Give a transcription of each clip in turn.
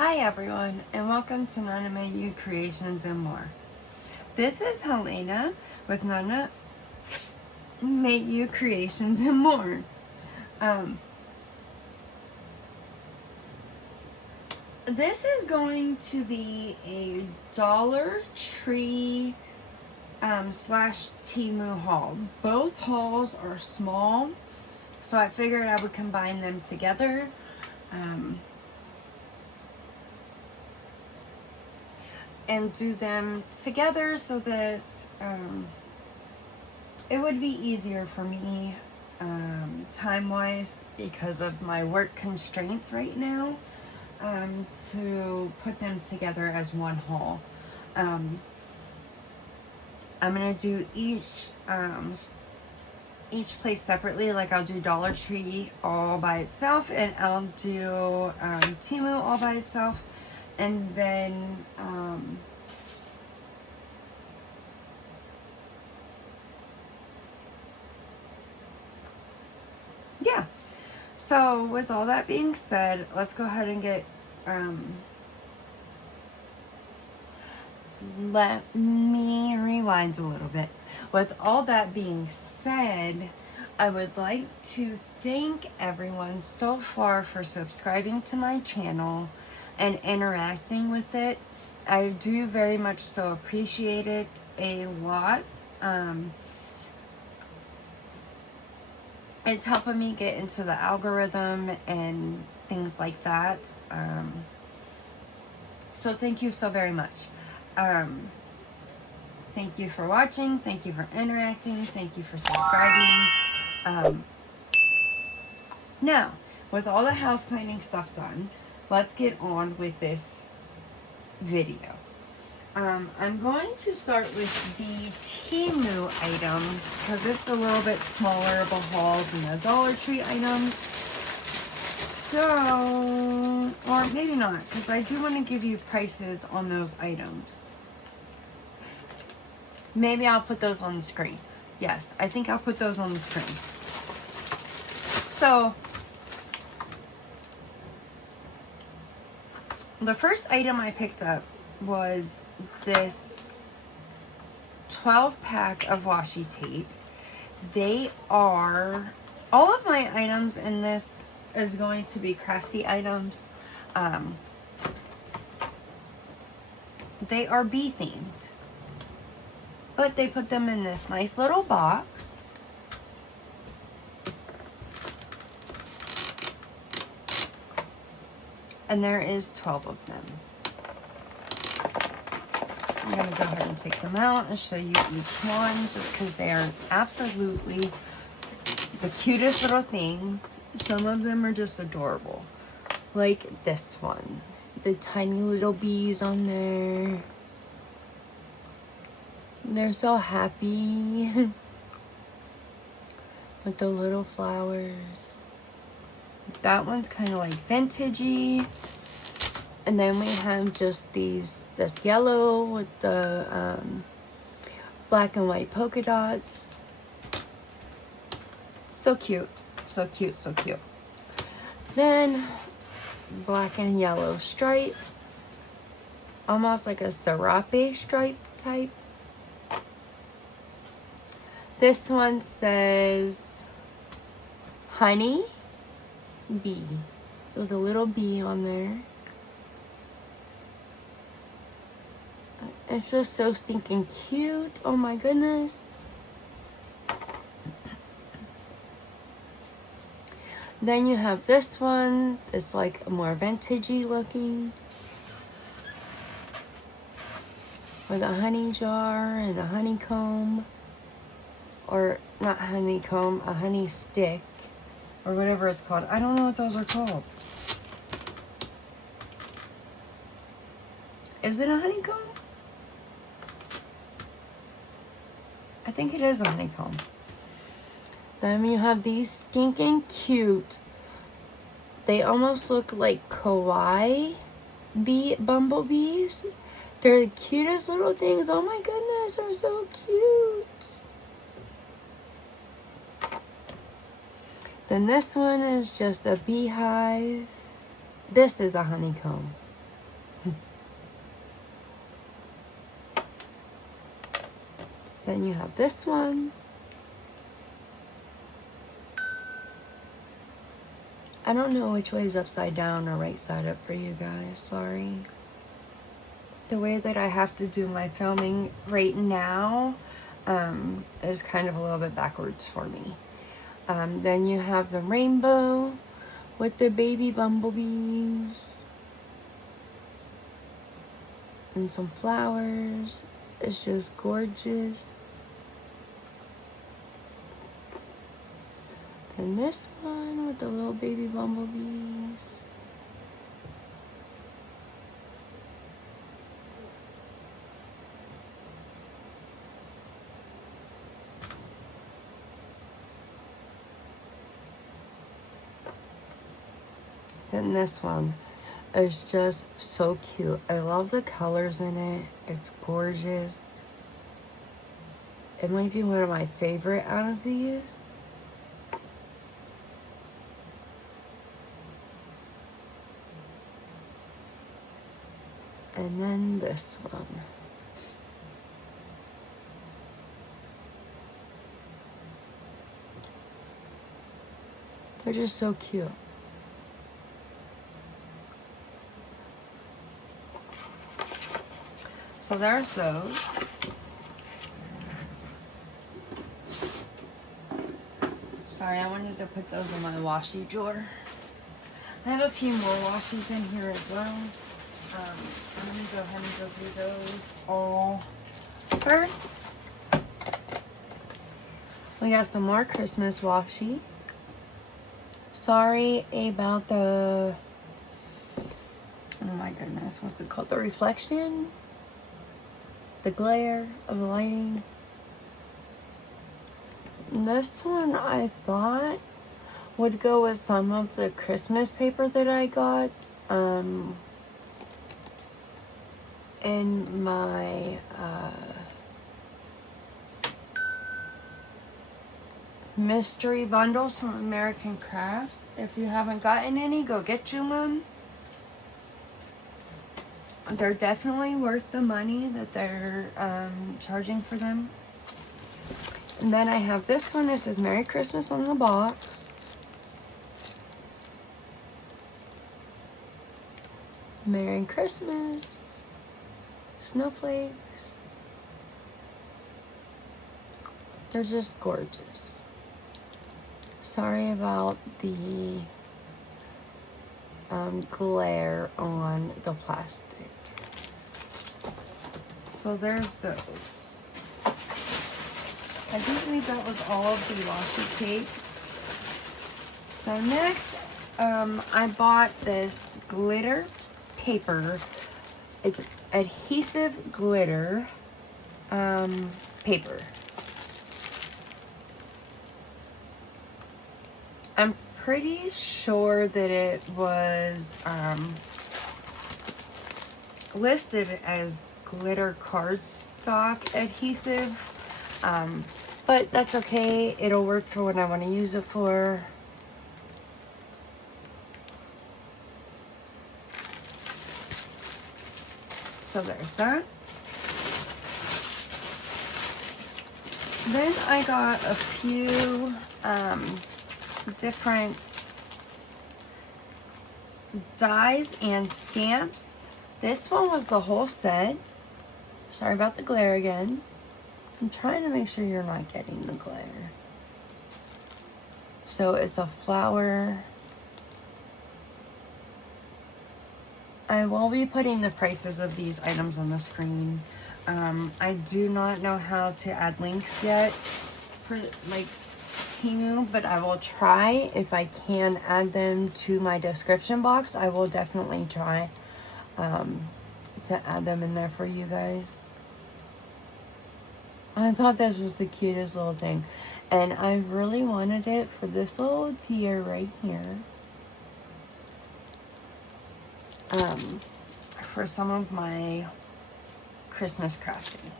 Hi everyone, and welcome to Nana Mayu Creations and More. This is Helena with Nana Mayu Creations and More. This is going to be a Dollar Tree slash Temu haul. Both hauls are small, so I figured I would combine them together. And do them together so that it would be easier for me time-wise because of my work constraints right now to put them together as one haul. I'm gonna do each place separately. Like I'll do Dollar Tree all by itself, and I'll do Temu all by itself. And then yeah, so with all that being said, let's go ahead and get let me rewind a little bit. With all that being said, I would like to thank everyone so far for subscribing to my channel and interacting with it. I do very much so appreciate it a lot. It's helping me get into the algorithm and things like that. So thank you so very much. Thank you for watching. Thank you for interacting. Thank you for subscribing. Now, with all the house cleaning stuff done, let's get on with this video. I'm going to start with the Temu items because it's a little bit smaller of a haul than the Dollar Tree items. So, or maybe not, because I do want to give you prices on those items. Maybe I'll put those on the screen. Yes, I think I'll put those on the screen. So, the first item I picked up was this 12-pack of washi tape. They are, all of my items in this is going to be crafty items. They are bee themed, but they put them in this nice little box. And there is 12 of them. I'm going to go ahead and take them out and show you each one just because they are absolutely the cutest little things. Some of them are just adorable. Like this one. The tiny little bees on there. They're so happy. With the little flowers. That one's kind of like vintagey. And then we have just this yellow with the black and white polka dots. So cute. So cute, so cute. Then black and yellow stripes. Almost like a serape stripe type. This one says honey bee. With a little bee on there. It's just so stinking cute. Oh my goodness. Then you have this one. It's like more vintagey looking. With a honey jar and a honeycomb. Or not honeycomb, a honey stick. Or whatever it's called. I don't know what those are called. Is it a honeycomb? I think it is a honeycomb. Then you have these stinking cute. They almost look like kawaii bumblebees. They're the cutest little things. Oh my goodness, they're so cute. Then this one is just a beehive. This is a honeycomb. Then you have this one. I don't know which way is upside down or right side up for you guys, sorry. The way that I have to do my filming right now is kind of a little bit backwards for me. Then you have the rainbow with the baby bumblebees and some flowers. It's just gorgeous. Then this one with the little baby bumblebees. Then this one is just so cute. I love the colors in it. It's gorgeous. It might be one of my favorite out of these. And then this one. They're just so cute. So there's those. Sorry, I wanted to put those in my washi drawer. I have a few more washies in here as well. I'm going to go ahead and go through those all first. We got some more Christmas washi. Sorry about the, oh my goodness, what's it called? The reflection? The glare of the lighting. This one I thought would go with some of the Christmas paper that I got in my mystery bundles from American Crafts. If you haven't gotten any, go get you one. They're definitely worth the money that they're charging for them. And then I have this one. It says Merry Christmas on the box. Merry Christmas. Snowflakes. They're just gorgeous. Sorry about the glare on the plastic. So there's those. I do believe that was all of the washi tape. So next, I bought this glitter paper. It's adhesive glitter paper. I'm pretty sure that it was listed as glitter cardstock adhesive, but that's okay. It'll work for what I want to use it for. So there's that. Then I got a few different dies and stamps. This one was the whole set. Sorry about the glare again. I'm trying to make sure you're not getting the glare. So it's a flower. I will be putting the prices of these items on the screen. I do not know how to add links yet for like Temu, but I will try. If I can add them to my description box, I will definitely try to add them in there for you guys. I thought this was the cutest little thing, and I really wanted it for this little deer right here. For some of my Christmas crafting.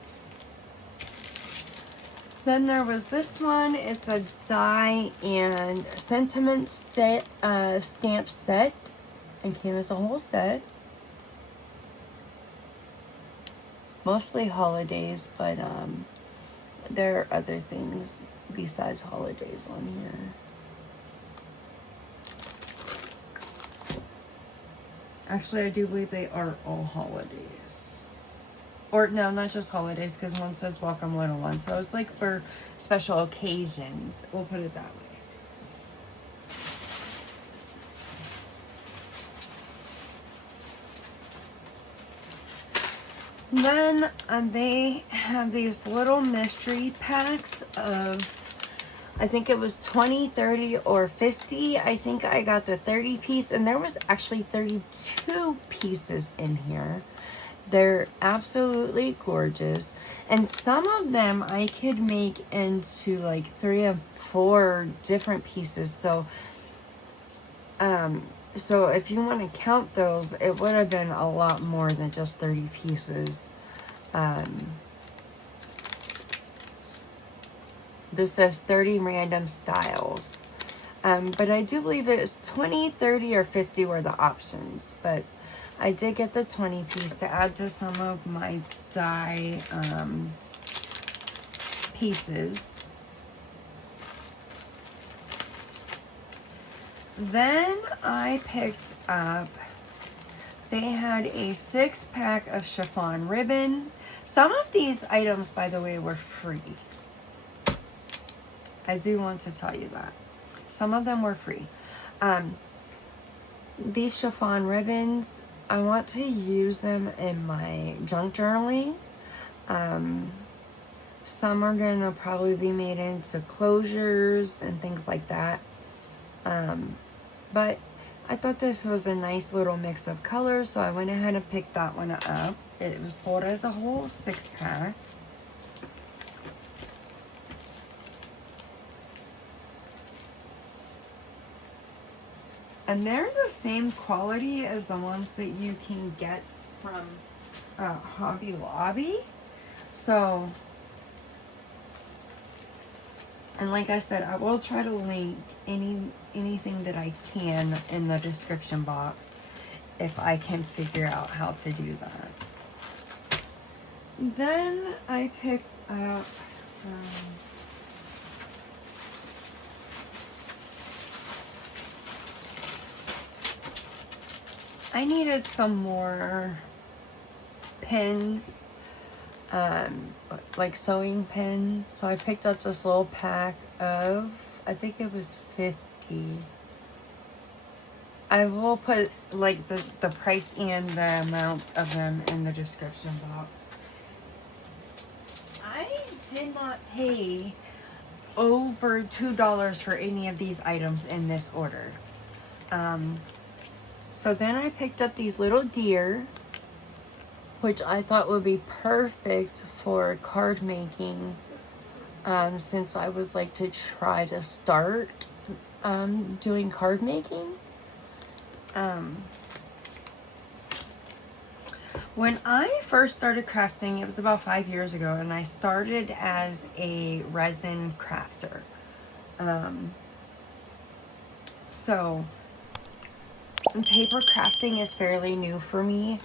Then there was this one. It's a die and sentiment set, stamp set, and came as a whole set. Mostly holidays, but there are other things besides holidays on here. Actually, I do believe they are all holidays. Or no, not just holidays, because one says welcome little one. So it's like for special occasions. We'll put it that way. Then they have these little mystery packs of, I think it was 20, 30, or 50. I think I got the 30 piece, and there was actually 32 pieces in here. They're absolutely gorgeous. And some of them I could make into like 3 or 4 different pieces. So if you want to count those, it would have been a lot more than just 30 pieces. This says 30 random styles. But I do believe it was 20, 30, or 50 were the options. But I did get the 20 piece to add to some of my die pieces. Then I picked up, they had a 6-pack of chiffon ribbon. Some of these items, by the way, were free. I do want to tell you that. Some of them were free. These chiffon ribbons, I want to use them in my junk journaling. Some are going to probably be made into closures and things like that. But I thought this was a nice little mix of colors, so I went ahead and picked that one up. It was sold as a whole 6-pack. And they're the same quality as the ones that you can get from Hobby Lobby. So, and like I said, I will try to link anything that I can in the description box if I can figure out how to do that. Then I picked up I needed some more pins, like sewing pins. So I picked up this little pack of, I think it was 50. I will put like the price and the amount of them in the description box. I did not pay over $2 for any of these items in this order. So then I picked up these little deer, which I thought would be perfect for card making, since I would like to try to start doing card making. When I first started crafting, it was about 5 years ago, and I started as a resin crafter. So paper crafting is fairly new for me.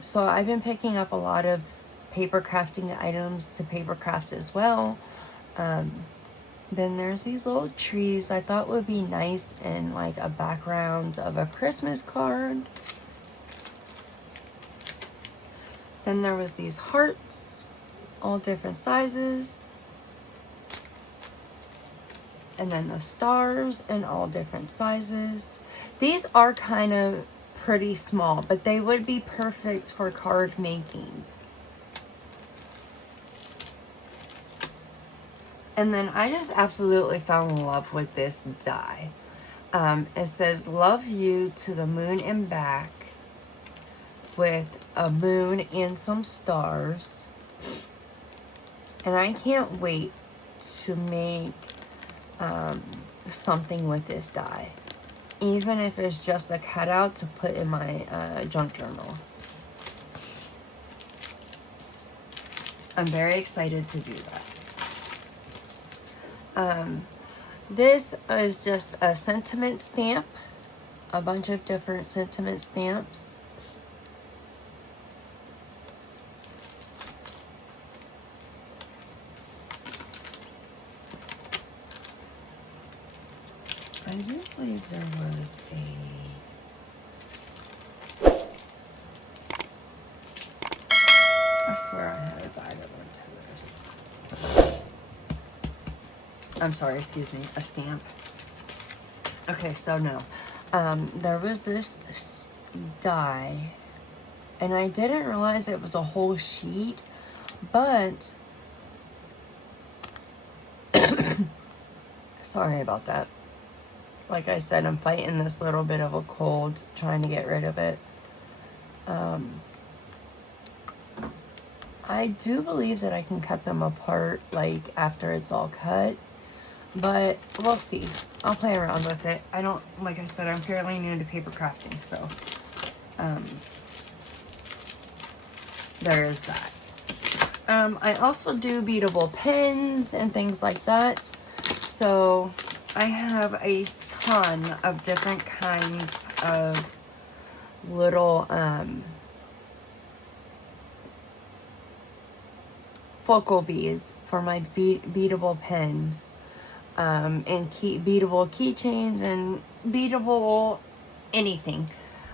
So I've been picking up a lot of paper crafting items to paper craft as well. Then there's these little trees I thought would be nice in like a background of a Christmas card. Then there was these hearts, all different sizes. And then the stars in all different sizes. These are kind of pretty small, but they would be perfect for card making. And then I just absolutely fell in love with this die. It says, love you to the moon and back, with a moon and some stars. And I can't wait to make something with this die, even if it's just a cutout to put in my junk journal. I'm very excited to do that. This is just a sentiment stamp, a bunch of different sentiment stamps. I do believe there was I swear I had a diamond to this. I'm sorry, excuse me, a stamp. Okay, so no. There was this die, and I didn't realize it was a whole sheet, but sorry about that. Like I said, I'm fighting this little bit of a cold, trying to get rid of it. I do believe that I can cut them apart, like, after it's all cut. But we'll see. I'll play around with it. I don't, like I said, I'm fairly new to paper crafting, so there is that. I also do beadable pins and things like that. So I have a ton of different kinds of little focal beads for my beadable pins. And beadable keychains and beadable anything.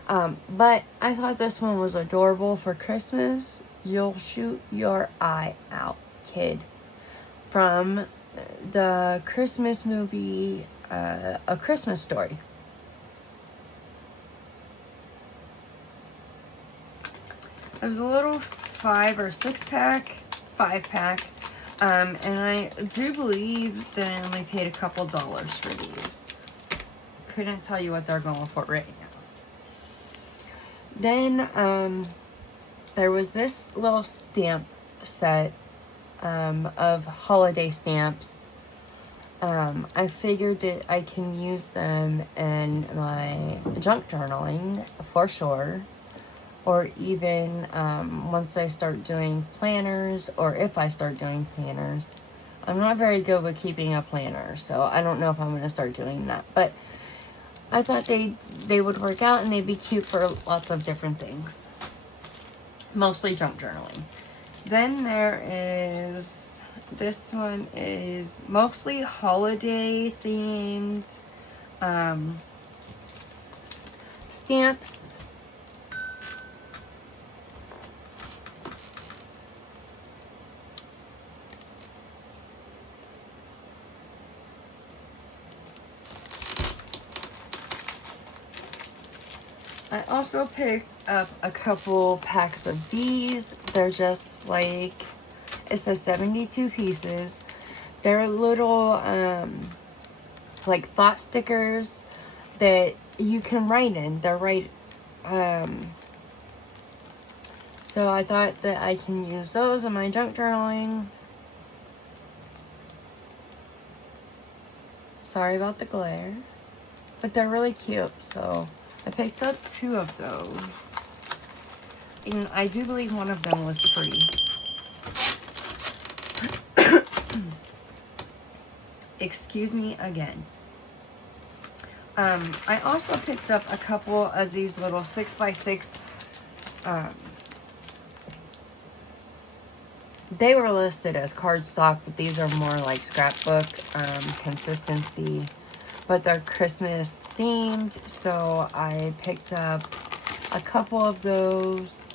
But I thought this one was adorable for Christmas. You'll shoot your eye out, kid. From the Christmas movie, A Christmas Story. It was a little 5 or 6 pack, 5 pack. And I do believe that I only paid a couple dollars for these. Couldn't tell you what they're going for right now. Then, there was this little stamp set, of holiday stamps. I figured that I can use them in my junk journaling for sure. Or even once I start doing planners, or if I start doing planners. I'm not very good with keeping a planner, so I don't know if I'm going to start doing that. But I thought they would work out, and they'd be cute for lots of different things. Mostly junk journaling. Then there is, this one is mostly holiday themed stamps. I also picked up a couple packs of these. They're just like, it says 72 pieces. They're little, like thought stickers that you can write in. They're so I thought that I can use those in my junk journaling. Sorry about the glare. But they're really cute, so I picked up 2 of those. And I do believe one of them was free. Excuse me again. I also picked up a couple of these little 6x6. They were listed as cardstock, but these are more like scrapbook consistency. But they're Christmas themed, so I picked up a couple of those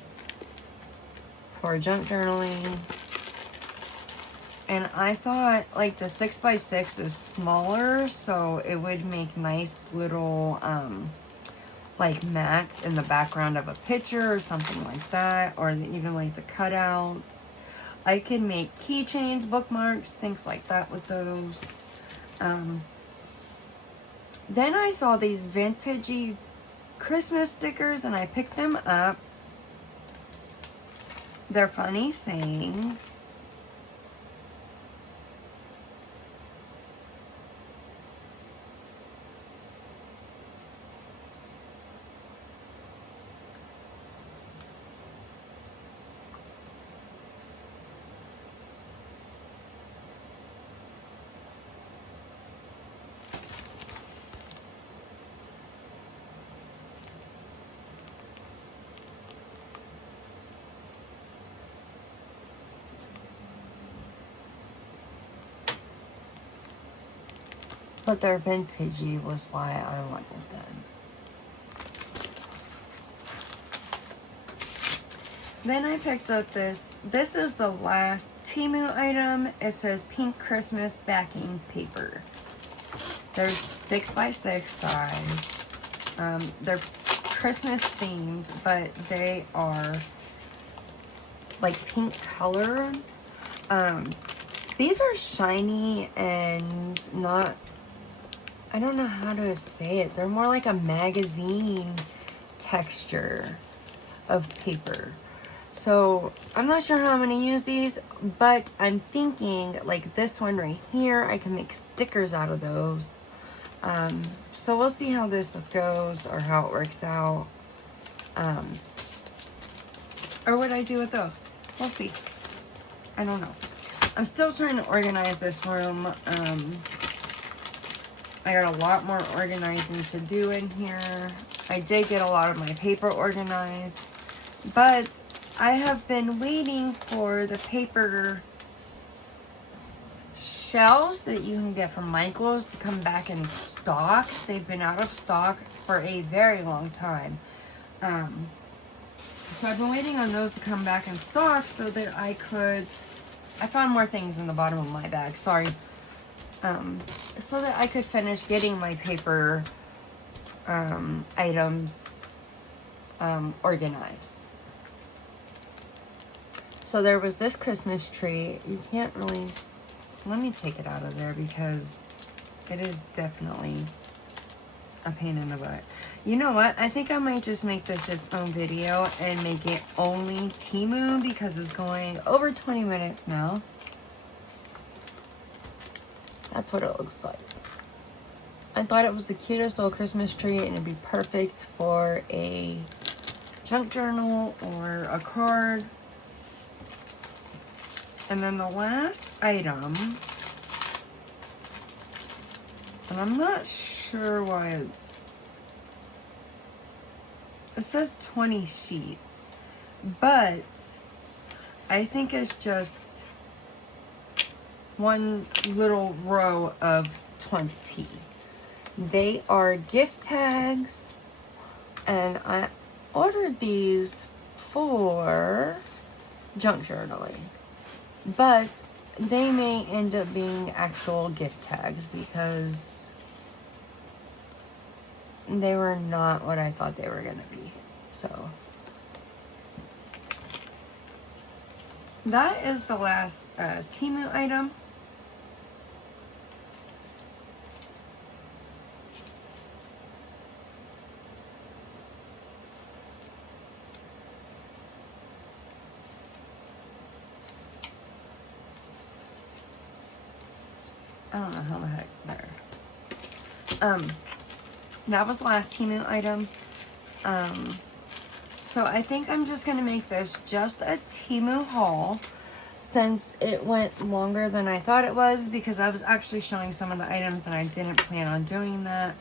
for junk journaling. And I thought, like, the 6x6 is smaller, so it would make nice little, like, mats in the background of a picture or something like that. Or even, like, the cutouts. I could make keychains, bookmarks, things like that with those. Then I saw these vintagey Christmas stickers, and I picked them up. They're funny sayings. but they're vintagey was why I wanted them. Then I picked up this. This is the last Temu item. It says Pink Christmas backing paper. They're 6x6 size. They're Christmas themed, but they are like pink colored. These are shiny and not, I don't know how to say it. They're more like a magazine texture of paper. So I'm not sure how I'm going to use these, but I'm thinking like this one right here, I can make stickers out of those. So we'll see how this goes or how it works out. Or what I do with those. We'll see. I don't know. I'm still trying to organize this room. I got a lot more organizing to do in here. I did get a lot of my paper organized, but I have been waiting for the paper shelves that you can get from Michael's to come back in stock. They've been out of stock for a very long time. So I've been waiting on those to come back in stock so that I found more things in the bottom of my bag, sorry. So that I could finish getting my paper items organized. So there was this Christmas tree. You can't really, let me take it out of there because it is definitely a pain in the butt. You know what? I think I might just make this its own video and make it only Temu because it's going over 20 minutes now. That's what it looks like. I thought it was the cutest little Christmas tree and it'd be perfect for a junk journal or a card. And then the last item, and I'm not sure why it says 20 sheets, but I think it's just one little row of 20. They are gift tags, and I ordered these for junk journaling, but they may end up being actual gift tags because they were not what I thought they were going to be. So that is the last Temu item. I don't know how the heck there. That was the last Temu item. So I think I'm just gonna make this just a Temu haul since it went longer than I thought it was because I was actually showing some of the items and I didn't plan on doing that.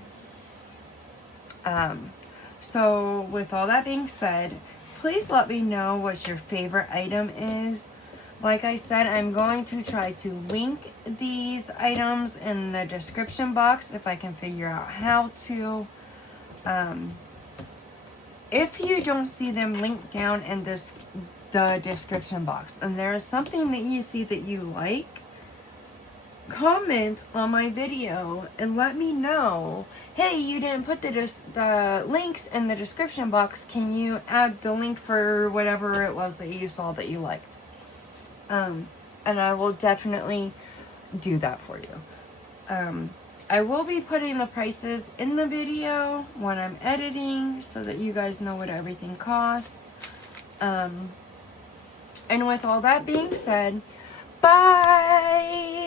So with all that being said, please let me know what your favorite item is. Like I said, I'm going to try to link these items in the description box if I can figure out how to. If you don't see them linked down in the description box and there is something that you see that you like, comment on my video and let me know, hey, you didn't put the links in the description box, can you add the link for whatever it was that you saw that you liked? And I will definitely do that for you. I will be putting the prices in the video when I'm editing so that you guys know what everything costs. And with all that being said, bye!